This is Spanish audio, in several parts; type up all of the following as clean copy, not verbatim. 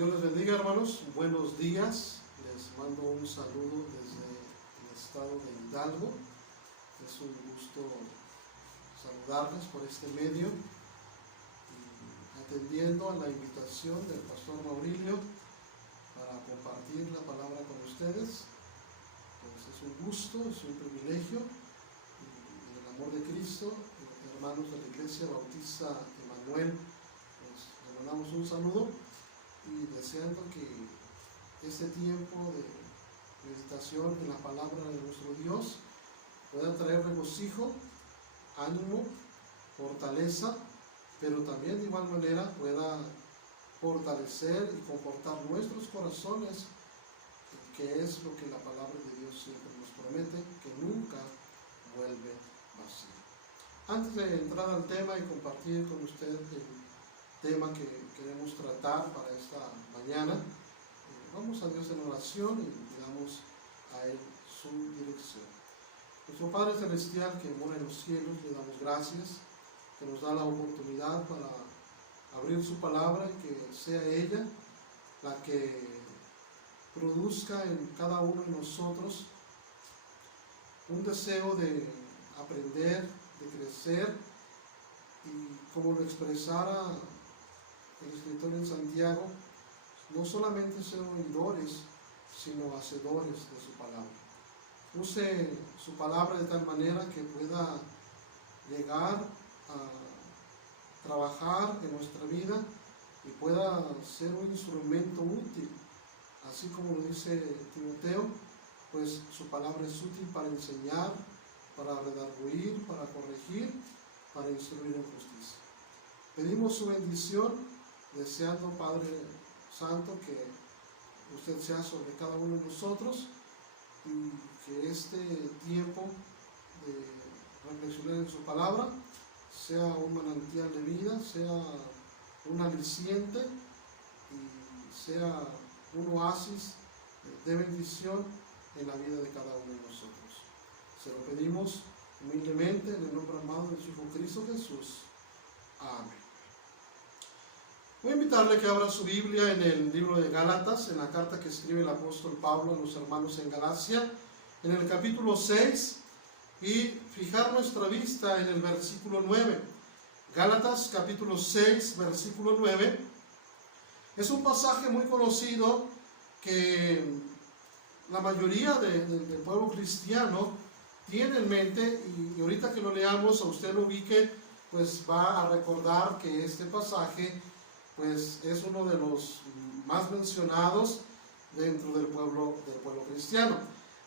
Dios les bendiga, hermanos. Buenos días. Les mando un saludo desde el estado de Hidalgo. Es un gusto saludarles por este medio, atendiendo a la invitación del pastor Maurilio para compartir la palabra con ustedes. Pues es un gusto, es un privilegio, y en el amor de Cristo, hermanos de la Iglesia Bautista Emanuel, pues le mandamos un saludo y deseando que este tiempo de meditación en la palabra de nuestro Dios pueda traer regocijo, ánimo, fortaleza, pero también de igual manera pueda fortalecer y confortar nuestros corazones, que es lo que la palabra de Dios siempre nos promete, que nunca vuelve vacío. Antes de entrar al tema y compartir con usted el tema que queremos tratar para esta mañana, vamos a Dios en oración y pidamos a Él su dirección. Nuestro Padre Celestial que mora en los cielos, le damos gracias, que nos da la oportunidad para abrir su palabra y que sea ella la que produzca en cada uno de nosotros un deseo de aprender, de crecer, y como lo expresara el escritor en Santiago, no solamente ser oidores, sino hacedores de su palabra. Use su palabra de tal manera que pueda llegar a trabajar en nuestra vida y pueda ser un instrumento útil. Así como lo dice Timoteo, pues su palabra es útil para enseñar, para redarguir, para corregir, para instruir en justicia. Pedimos su bendición, deseando, Padre Santo, que usted sea sobre cada uno de nosotros y que este tiempo de reflexionar en su palabra sea un manantial de vida, sea un aliciente y sea un oasis de bendición en la vida de cada uno de nosotros. Se lo pedimos humildemente en el nombre amado de su Hijo Cristo Jesús. Amén. Voy a invitarle que abra su Biblia en el libro de Gálatas, en la carta que escribe el apóstol Pablo a los hermanos en Galacia, en el capítulo 6, y fijar nuestra vista en el versículo 9. Gálatas capítulo 6, versículo 9. Es un pasaje muy conocido que la mayoría del pueblo cristiano tiene en mente, y ahorita que lo leamos, a usted lo ubique, pues va a recordar que este pasaje pues es uno de los más mencionados dentro del pueblo cristiano.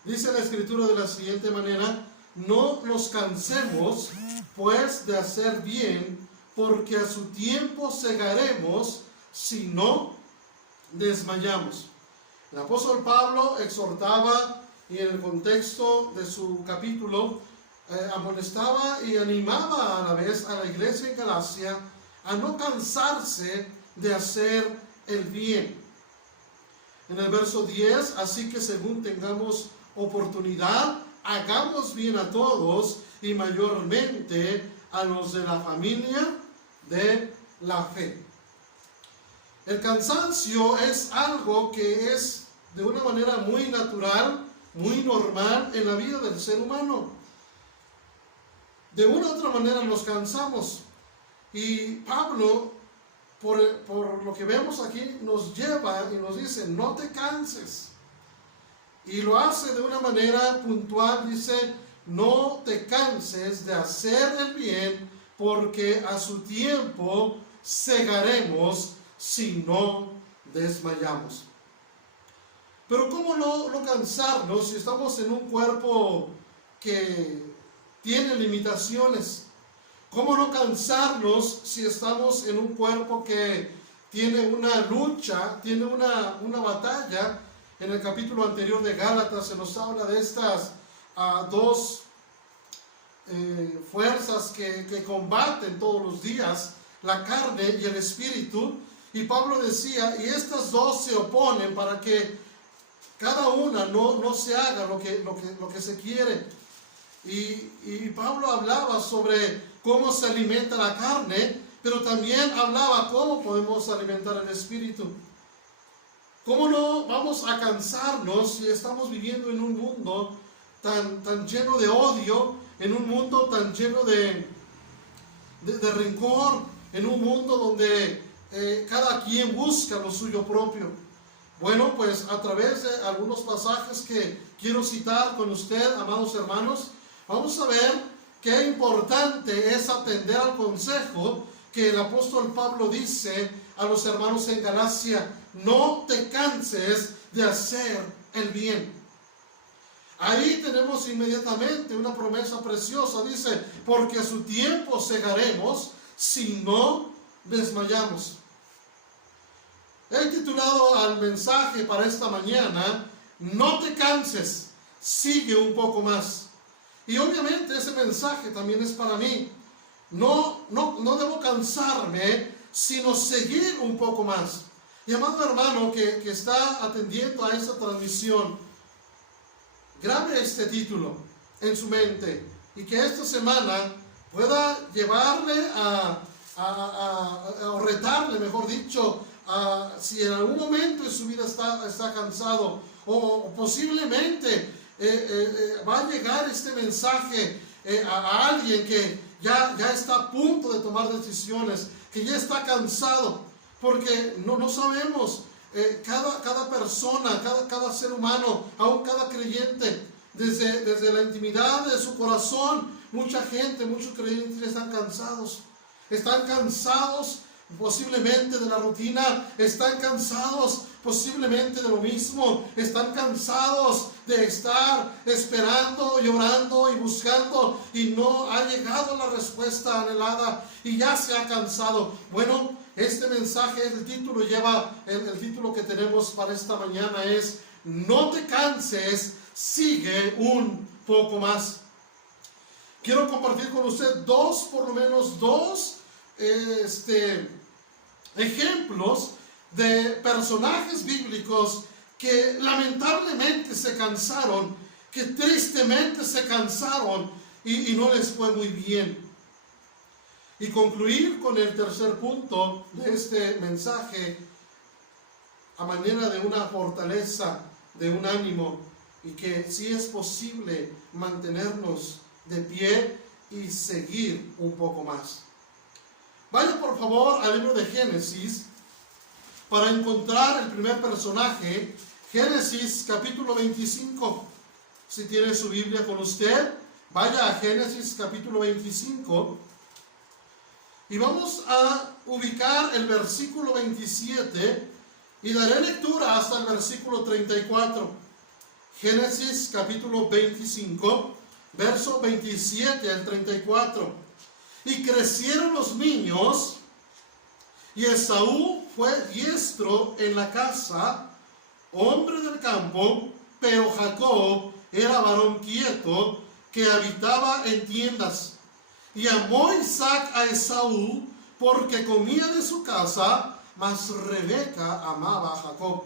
Dice la Escritura de la siguiente manera: no nos cansemos pues de hacer bien, porque a su tiempo segaremos si no desmayamos. El apóstol Pablo exhortaba, y en el contexto de su capítulo amonestaba y animaba a la vez a la iglesia en Galacia a no cansarse de hacer el bien. En el verso 10, así que según tengamos oportunidad, hagamos bien a todos y mayormente a los de la familia de la fe. El cansancio es algo que es de una manera muy natural, muy normal en la vida del ser humano. De una u otra manera nos cansamos, y Pablo, por lo que vemos aquí, nos lleva y nos dice: no te canses. Y lo hace de una manera puntual, dice: no te canses de hacer el bien, porque a su tiempo segaremos si no desmayamos. Pero ¿cómo no cansarnos si estamos en un cuerpo que tiene limitaciones? ¿Cómo no cansarnos si estamos en un cuerpo que tiene una lucha, tiene una batalla? En el capítulo anterior de Gálatas se nos habla de estas dos fuerzas que combaten todos los días, la carne y el espíritu. Y Pablo decía, y estas dos se oponen para que cada una no se haga lo que se quiere. Y Pablo hablaba sobre cómo se alimenta la carne, pero también hablaba cómo podemos alimentar el espíritu. ¿Cómo no vamos a cansarnos si estamos viviendo en un mundo tan lleno de odio, en un mundo tan lleno de rencor, en un mundo donde cada quien busca lo suyo propio? Bueno, pues a través de algunos pasajes que quiero citar con usted, amados hermanos, vamos a ver qué importante es atender al consejo que el apóstol Pablo dice a los hermanos en Galacia: no te canses de hacer el bien. Ahí tenemos inmediatamente una promesa preciosa. Dice: porque a su tiempo segaremos si no desmayamos. He titulado al mensaje para esta mañana: no te canses, sigue un poco más. Y obviamente ese mensaje también es para mí. No debo cansarme, sino seguir un poco más. Y amado hermano que está atendiendo a esta transmisión, grabe este título en su mente y que esta semana pueda llevarle o retarle, mejor dicho, si en algún momento en su vida está cansado, o posiblemente va a llegar este mensaje a alguien que ya está a punto de tomar decisiones, que ya está cansado, porque no sabemos, cada persona, cada ser humano, aún cada creyente, desde la intimidad de su corazón, mucha gente, muchos creyentes están cansados posiblemente de la rutina, están cansados posiblemente de lo mismo, están cansados de estar esperando, llorando y buscando, y no ha llegado la respuesta anhelada y ya se ha cansado. Bueno, este mensaje, el título el título que tenemos para esta mañana es: no te canses, sigue un poco más. Quiero compartir con usted por lo menos dos ejemplos de personajes bíblicos que lamentablemente se cansaron, que tristemente se cansaron y no les fue muy bien. Y concluir con el tercer punto de este mensaje a manera de una fortaleza, de un ánimo, y que sí es posible mantenernos de pie y seguir un poco más. Vaya por favor al libro de Génesis para encontrar el primer personaje. Génesis capítulo 25. Si tiene su Biblia con usted, vaya a Génesis capítulo 25. Y vamos a ubicar el versículo 27 y daré lectura hasta el versículo 34. Génesis capítulo 25, verso 27 al 34. Y crecieron los niños, y Esaú fue diestro en la casa, hombre del campo, pero Jacob era varón quieto, que habitaba en tiendas. Y amó Isaac a Esaú, porque comía de su casa, mas Rebeca amaba a Jacob.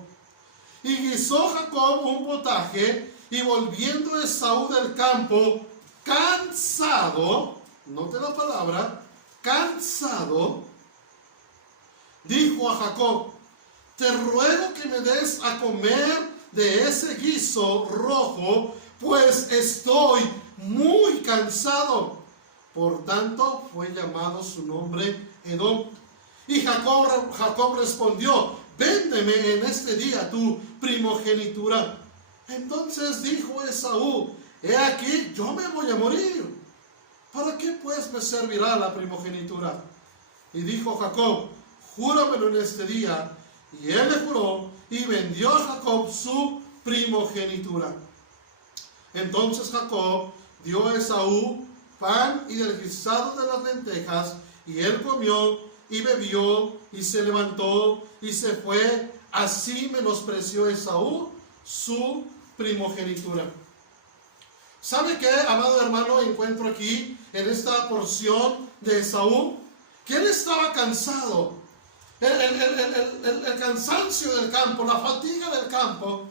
Y guisó Jacob un potaje, y volviendo Esaú del campo, cansado, note la palabra, cansado, dijo a Jacob: te ruego que me des a comer de ese guiso rojo, pues estoy muy cansado. Por tanto fue llamado su nombre Edom. Y Jacob respondió: véndeme en este día tu primogenitura. Entonces dijo Esaú: he aquí, yo me voy a morir. ¿Para qué pues me servirá la primogenitura? Y dijo Jacob: júramelo en este día. Y él le juró, y vendió a Jacob su primogenitura. Entonces Jacob dio a Esaú pan y del guisado de las lentejas, y él comió y bebió y se levantó y se fue. Así menospreció Esaú su primogenitura. ¿Sabe qué, amado hermano, encuentro aquí en esta porción de Esaú? Que él estaba cansado. El cansancio del campo, la fatiga del campo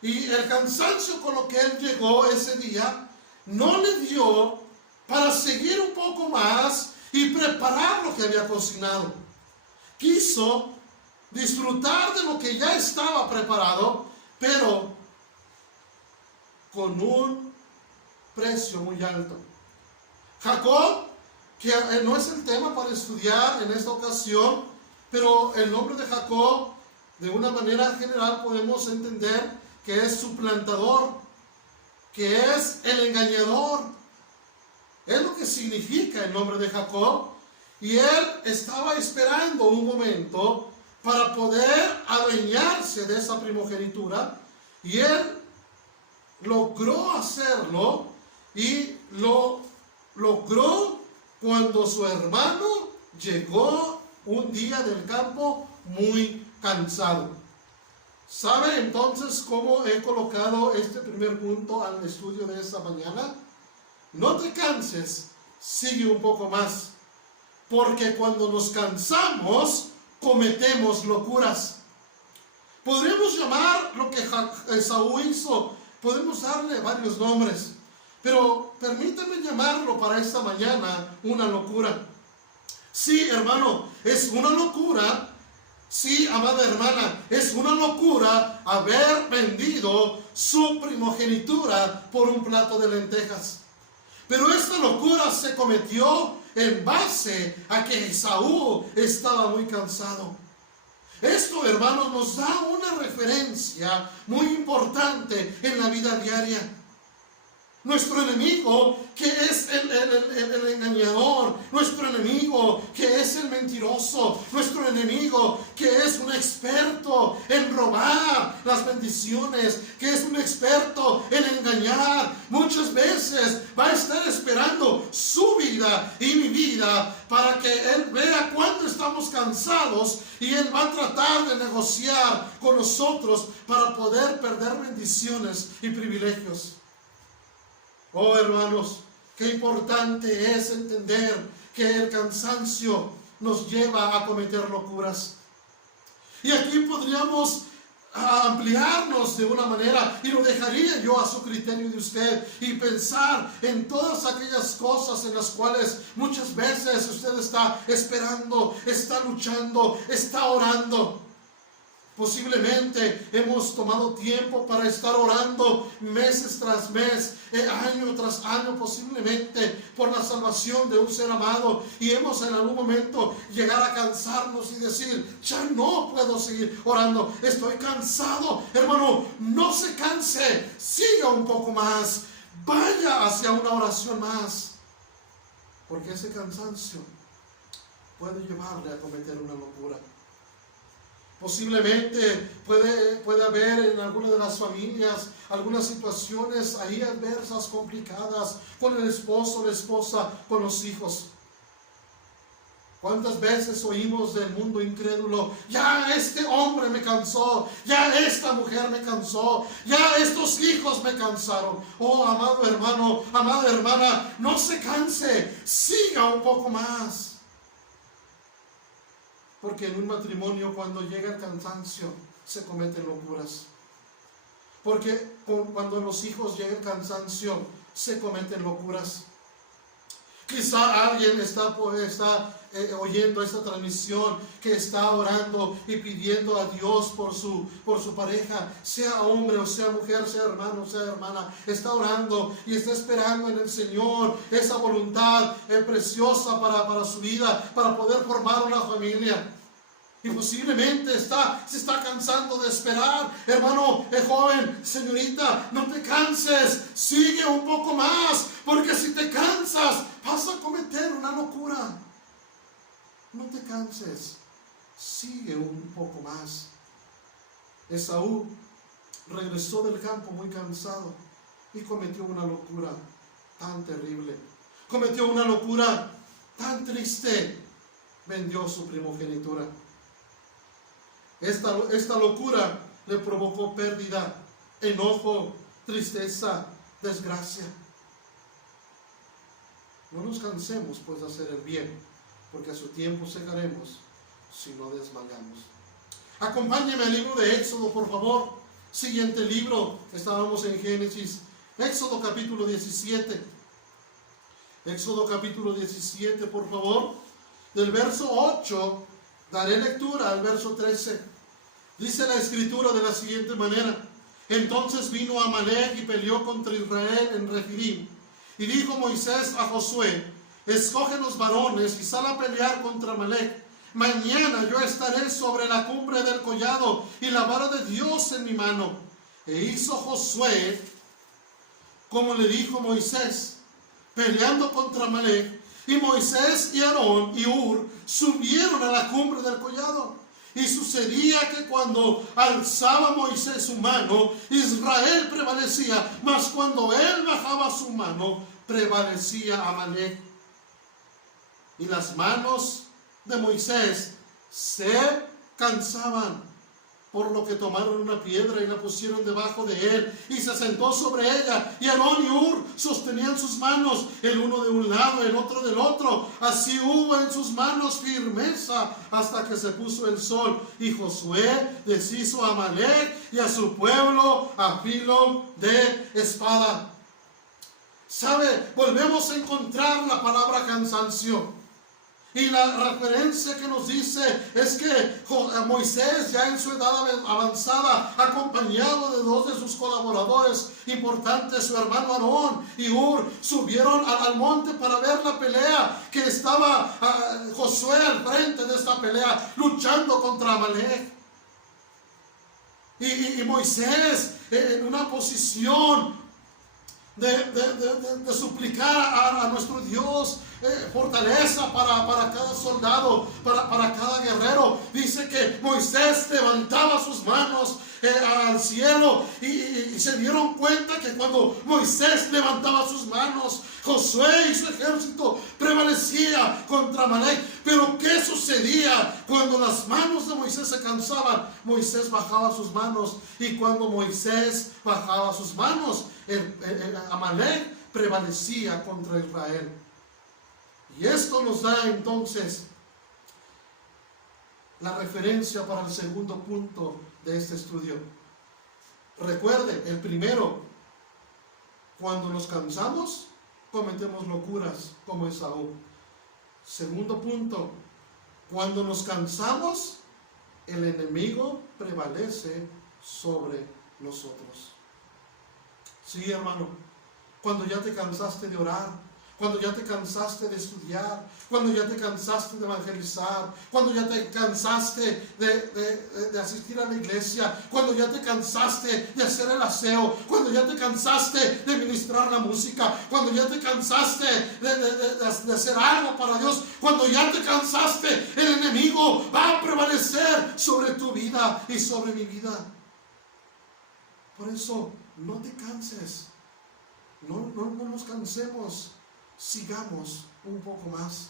y el cansancio con lo que él llegó ese día no le dio para seguir un poco más y preparar lo que había cocinado. Quiso disfrutar de lo que ya estaba preparado, pero con un precio muy alto. Jacob, que no es el tema para estudiar en esta ocasión, pero el nombre de Jacob, de una manera general podemos entender que es suplantador, que es el engañador. Es lo que significa el nombre de Jacob. Y él estaba esperando un momento para poder adueñarse de esa primogenitura, y él logró hacerlo, y lo logró cuando su hermano llegó un día del campo muy cansado. ¿Sabe entonces cómo he colocado este primer punto al estudio de esta mañana? No te canses, sigue un poco más, porque cuando nos cansamos cometemos locuras. Podríamos llamar lo que Esaú hizo, podemos darle varios nombres, pero permítame llamarlo para esta mañana una locura. Sí, hermano, es una locura. Sí, amada hermana, es una locura haber vendido su primogenitura por un plato de lentejas. Pero esta locura se cometió en base a que Esaú estaba muy cansado. Esto, hermanos, nos da una referencia muy importante en la vida diaria. Nuestro enemigo, que es el engañador, nuestro enemigo, que es el mentiroso, nuestro enemigo, que es un experto en robar las bendiciones, que es un experto en engañar, muchas veces va a estar esperando su vida y mi vida para que él vea cuánto estamos cansados, y él va a tratar de negociar con nosotros para poder perder bendiciones y privilegios. Oh, hermanos, qué importante es entender que el cansancio nos lleva a cometer locuras. Y aquí podríamos ampliarnos de una manera, y lo dejaría yo a su criterio de usted, y pensar en todas aquellas cosas en las cuales muchas veces usted está esperando, está luchando, está orando. Posiblemente hemos tomado tiempo para estar orando meses tras mes, año tras año, posiblemente por la salvación de un ser amado, y hemos en algún momento llegar a cansarnos y decir: ya no puedo seguir orando, estoy cansado. Hermano, no se canse, siga un poco más, vaya hacia una oración más, porque ese cansancio puede llevarle a cometer una locura. Posiblemente puede haber en alguna de las familias algunas situaciones ahí adversas, complicadas, con el esposo, la esposa, con los hijos. ¿Cuántas veces oímos del mundo incrédulo: ya este hombre me cansó, ya esta mujer me cansó, ya estos hijos me cansaron? Oh, amado hermano, amada hermana, no se canse, siga un poco más. Porque en un matrimonio, cuando llega el cansancio, se cometen locuras. Porque cuando en los hijos llega el cansancio, se cometen locuras. Quizá alguien está oyendo esta transmisión, que está orando y pidiendo a Dios por su pareja, sea hombre o sea mujer, sea hermano o sea hermana. Está orando y está esperando en el Señor esa voluntad preciosa para su vida, para poder formar una familia. Y posiblemente se está cansando de esperar. Hermano, joven, señorita, no te canses, sigue un poco más, porque si te cansas vas a cometer una locura. No te canses, sigue un poco más. Esaú regresó del campo muy cansado y cometió una locura tan terrible, cometió una locura tan triste: vendió su primogenitura. Esta locura le provocó pérdida, enojo, tristeza, desgracia. No nos cansemos pues de hacer el bien, porque a su tiempo segaremos si no desmayamos. Acompáñeme al libro de Éxodo, por favor. Siguiente libro, estábamos en Génesis. Éxodo capítulo 17. Éxodo capítulo 17, por favor. Del verso 8 Daré lectura al verso 13. Dice la escritura de la siguiente manera: entonces vino Amalec y peleó contra Israel en Refidim. Y dijo Moisés a Josué: escoge los varones y sal a pelear contra Amalec. Mañana yo estaré sobre la cumbre del collado y la vara de Dios en mi mano. E hizo Josué como le dijo Moisés, peleando contra Amalec. Y Moisés y Aarón y Hur subieron a la cumbre del collado. Y sucedía que cuando alzaba Moisés su mano, Israel prevalecía, mas cuando él bajaba su mano, prevalecía Amalec. Y las manos de Moisés se cansaban, por lo que tomaron una piedra y la pusieron debajo de él, y se sentó sobre ella. Y Aarón y Hur sostenían sus manos, el uno de un lado, el otro del otro. Así hubo en sus manos firmeza hasta que se puso el sol. Y Josué deshizo a Amalec y a su pueblo a filo de espada. ¿Sabe? Volvemos a encontrar la palabra cansancio. Y la referencia que nos dice es que Moisés, ya en su edad avanzada, acompañado de dos de sus colaboradores importantes, su hermano Aarón y Hur, subieron al monte para ver la pelea, que estaba Josué al frente de esta pelea, luchando contra Amalec. Y Moisés en una posición de suplicar a nuestro Dios fortaleza para cada soldado, para cada guerrero. Dice que Moisés levantaba sus manos al cielo y se dieron cuenta que cuando Moisés levantaba sus manos, Josué y su ejército prevalecía contra Amalec. Pero ¿qué sucedía cuando las manos de Moisés se cansaban? Moisés bajaba sus manos, y cuando Moisés bajaba sus manos, Amalec prevalecía contra Israel. Y esto nos da entonces la referencia para el segundo punto de este estudio. Recuerde, el primero: cuando nos cansamos, cometemos locuras como Esaú. Segundo punto: cuando nos cansamos, el enemigo prevalece sobre nosotros. Sí, hermano, cuando ya te cansaste de orar, cuando ya te cansaste de estudiar, cuando ya te cansaste de evangelizar, cuando ya te cansaste de asistir a la iglesia, cuando ya te cansaste de hacer el aseo, cuando ya te cansaste de ministrar la música, cuando ya te cansaste de hacer algo para Dios, cuando ya te cansaste, el enemigo va a prevalecer sobre tu vida y sobre mi vida. Por eso, no te canses, no nos cansemos. Sigamos un poco más.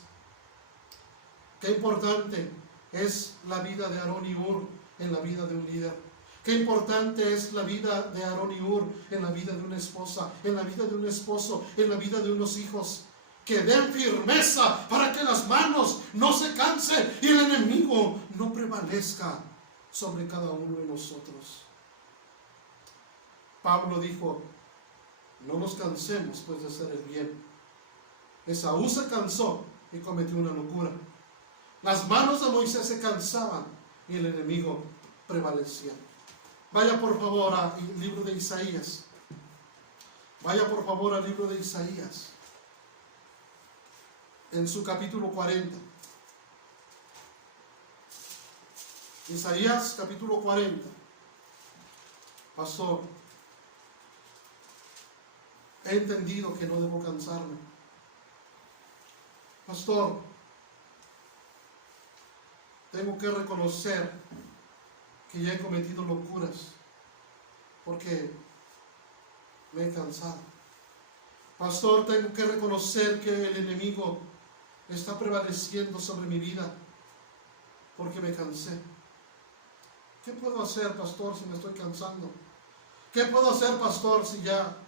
Qué importante es la vida de Aarón y Hur en la vida de un líder. Qué importante es la vida de Aarón y Hur en la vida de una esposa, en la vida de un esposo, en la vida de unos hijos. Que den firmeza para que las manos no se cansen y el enemigo no prevalezca sobre cada uno de nosotros. Pablo dijo: no nos cansemos pues de hacer el bien. Esaú se cansó y cometió una locura. Las manos de Moisés se cansaban y el enemigo prevalecía. Vaya por favor al libro de Isaías. Vaya por favor al libro de Isaías, en su capítulo 40. Isaías capítulo 40. Pastor, he entendido que no debo cansarme. Pastor, tengo que reconocer que ya he cometido locuras porque me he cansado. Pastor, tengo que reconocer que el enemigo está prevaleciendo sobre mi vida porque me cansé. ¿Qué puedo hacer, pastor, si me estoy cansando? ¿Qué puedo hacer, pastor, si ya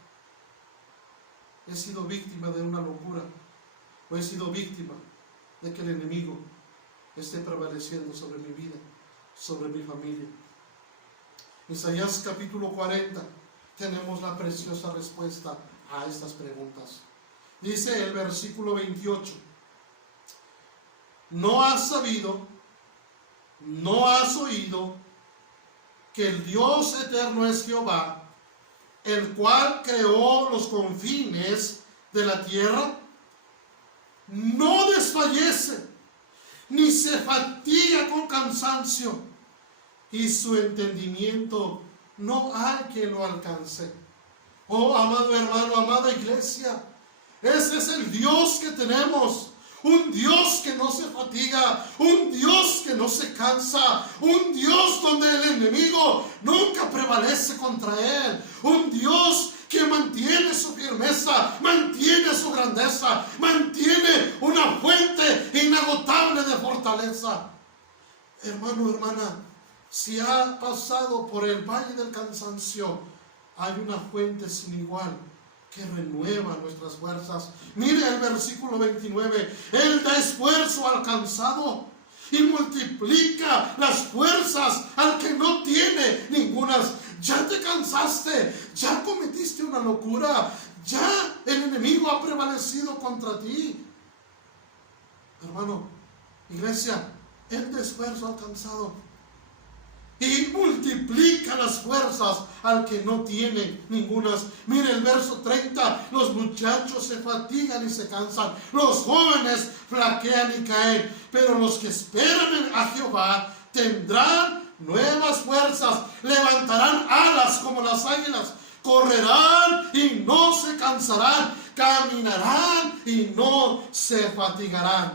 he sido víctima de una locura? O he sido víctima de que el enemigo esté prevaleciendo sobre mi vida, sobre mi familia. Isaías capítulo 40, tenemos la preciosa respuesta a estas preguntas. Dice el versículo 28: ¿no has sabido ¿no has oído que el Dios eterno es Jehová, el cual creó los confines de la tierra? No desfallece, ni se fatiga con cansancio, y su entendimiento no hay que lo alcance. Oh, amado hermano, amada iglesia, ese es el Dios que tenemos. Un Dios que no se fatiga, un Dios que no se cansa, un Dios donde el enemigo nunca prevalece contra él, un Dios que mantiene su firmeza, mantiene su grandeza, mantiene una fuente inagotable de fortaleza. Hermano, hermana, si ha pasado por el valle del cansancio, hay una fuente sin igual que renueva nuestras fuerzas. Mire el versículo 29. Él da esfuerzo al cansado y multiplica las fuerzas al que no tiene ningunas. Ya te cansaste, ya cometiste una locura, ya el enemigo ha prevalecido contra ti. Hermano, iglesia, Él da esfuerzo al cansado y multiplica las fuerzas al que no tiene ningunas. Mire el verso 30. Los muchachos se fatigan y se cansan, los jóvenes flaquean y caen, pero los que esperan a Jehová tendrán nuevas fuerzas, levantarán alas como las águilas, correrán y no se cansarán, caminarán y no se fatigarán.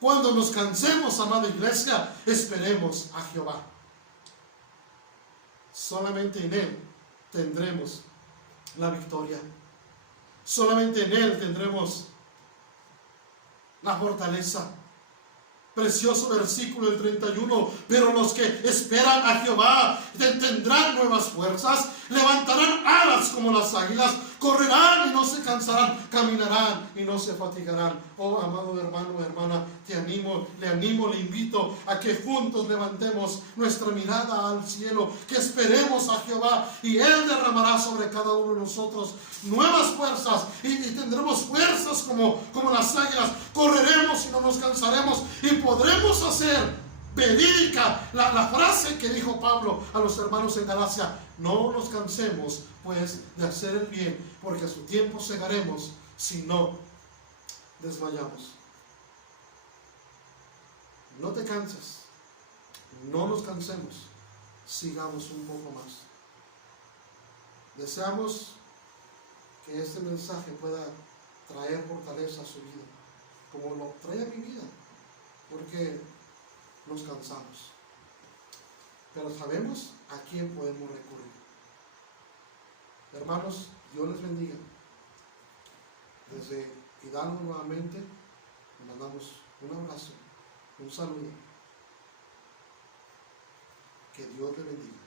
Cuando nos cansemos, amada iglesia, esperemos a Jehová. Solamente en Él tendremos la victoria. Solamente en Él tendremos la fortaleza. Precioso versículo el 31. Pero los que esperan a Jehová tendrán nuevas fuerzas, levantarán alas como las águilas, correrán y no se cansarán, caminarán y no se fatigarán. Oh, amado hermano, hermana, te animo, le invito a que juntos levantemos nuestra mirada al cielo, que esperemos a Jehová y Él derramará sobre cada uno de nosotros nuevas fuerzas y tendremos fuerzas como las águilas. Correremos y no nos cansaremos y podremos hacer verídica la frase que dijo Pablo a los hermanos en Galacia: no nos cansemos pues de hacer el bien, porque a su tiempo segaremos si no desmayamos. No te canses, no nos cansemos, sigamos un poco más. Deseamos que este mensaje pueda traer fortaleza a su vida, como lo trae a mi vida, porque nos cansamos, pero sabemos a quién podemos recurrir. Hermanos, Dios les bendiga. Desde Hidalgo nuevamente les mandamos un abrazo, un saludo. Que Dios les bendiga.